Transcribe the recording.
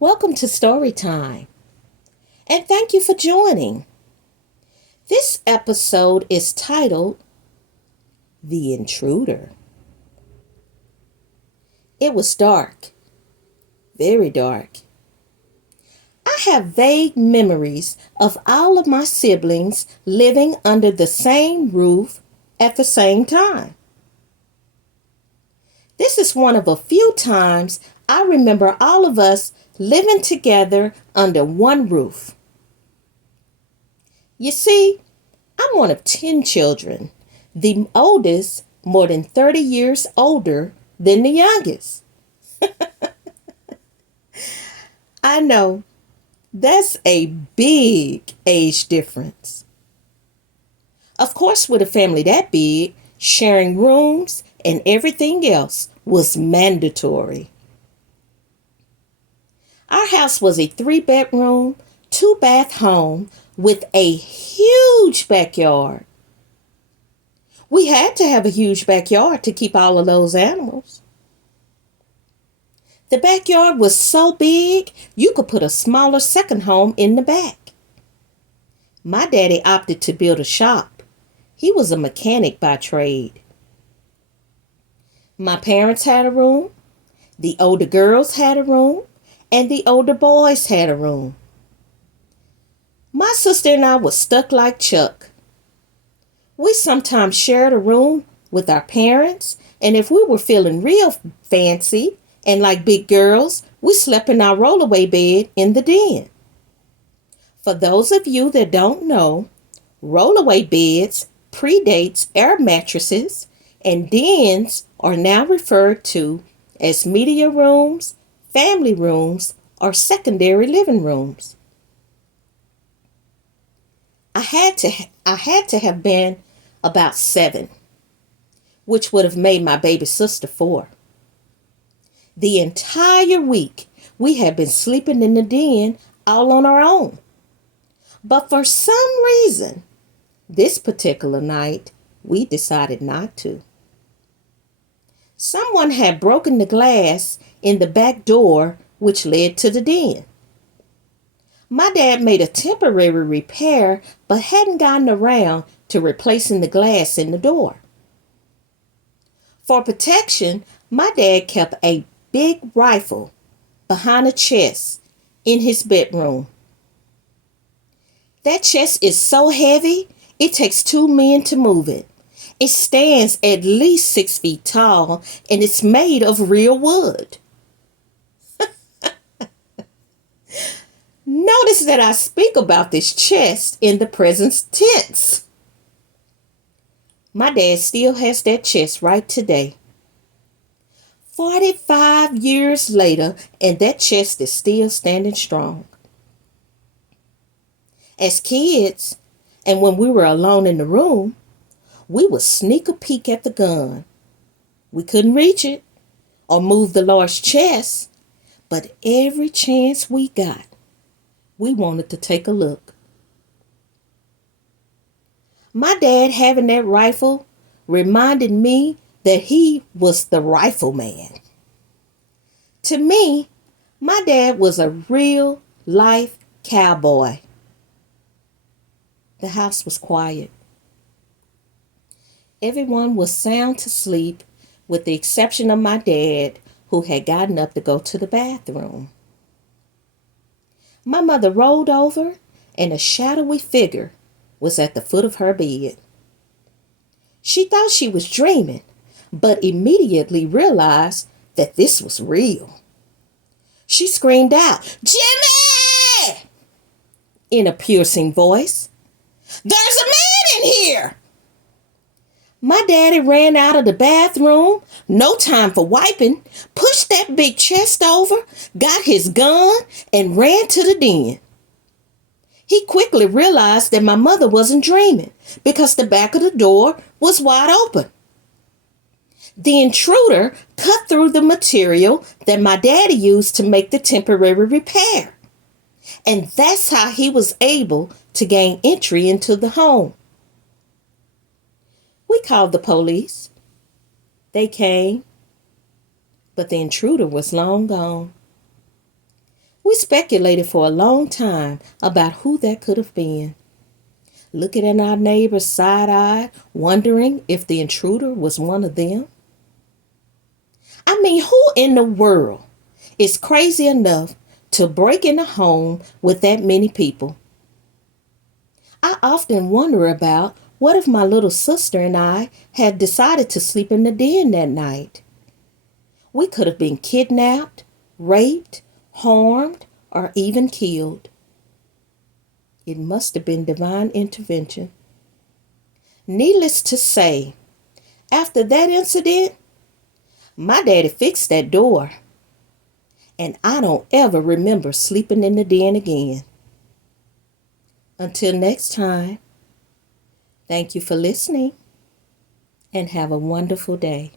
Welcome to Story Time, and thank you for joining. This episode is titled The Intruder. It was dark, very dark. I have vague memories of all of my siblings living under the same roof at the same time. This is one of a few times I remember all of us living together under one roof. You see, I'm one of 10 children, the oldest more than 30 years older than the youngest. I know, that's a big age difference. Of course, with a family that big, sharing rooms and everything else was mandatory. Our house was a 3-bedroom, 2-bath home with a huge backyard. We had to have a huge backyard to keep all of those animals. The backyard was so big, you could put a smaller second home in the back. My daddy opted to build a shop. He was a mechanic by trade. My parents had a room, the older girls had a room, and the older boys had a room. My sister and I were stuck like Chuck. We sometimes shared a room with our parents, and if we were feeling real fancy and like big girls, we slept in our rollaway bed in the den. For those of you that don't know, rollaway beds predates air mattresses, and dens are now referred to as media rooms, family rooms, or secondary living rooms. I had to have been about 7, which would have made my baby sister 4. The entire week we had been sleeping in the den all on our own. But for some reason, this particular night, we decided not to. Someone had broken the glass in the back door which led to the den. My dad made a temporary repair but hadn't gotten around to replacing the glass in the door. For protection, my dad kept a big rifle behind a chest in his bedroom. That chest is so heavy, it takes 2 men to move it. It stands at least 6 feet tall and it's made of real wood. Notice that I speak about this chest in the present tense. My dad still has that chest right today. 45 years later, and that chest is still standing strong. As kids, and when we were alone in the room, we would sneak a peek at the gun. We couldn't reach it or move the large chest, but every chance we got, we wanted to take a look. My dad having that rifle reminded me that he was the rifleman. To me, my dad was a real life cowboy. The house was quiet. Everyone was sound asleep with the exception of my dad, who had gotten up to go to the bathroom. My mother rolled over and a shadowy figure was at the foot of her bed. She thought she was dreaming, but immediately realized that this was real. She screamed out, "Jimmy!" in a piercing voice. "There's a man in here!" My daddy ran out of the bathroom, no time for wiping, pushed that big chest over, got his gun, and ran to the den. He quickly realized that my mother wasn't dreaming because the back of the door was wide open. The intruder cut through the material that my daddy used to make the temporary repair. And that's how he was able to gain entry into the home. We called the police. They came, but the intruder was long gone. We speculated for a long time about who that could have been, looking at our neighbors side-eyed, wondering if the intruder was one of them. I mean, who in the world is crazy enough to break in a home with that many people? I often wonder about what if my little sister and I had decided to sleep in the den that night. We could have been kidnapped, raped, harmed, or even killed. It must have been divine intervention. Needless to say, after that incident, my daddy fixed that door, and I don't ever remember sleeping in the den again. Until next time, thank you for listening and have a wonderful day.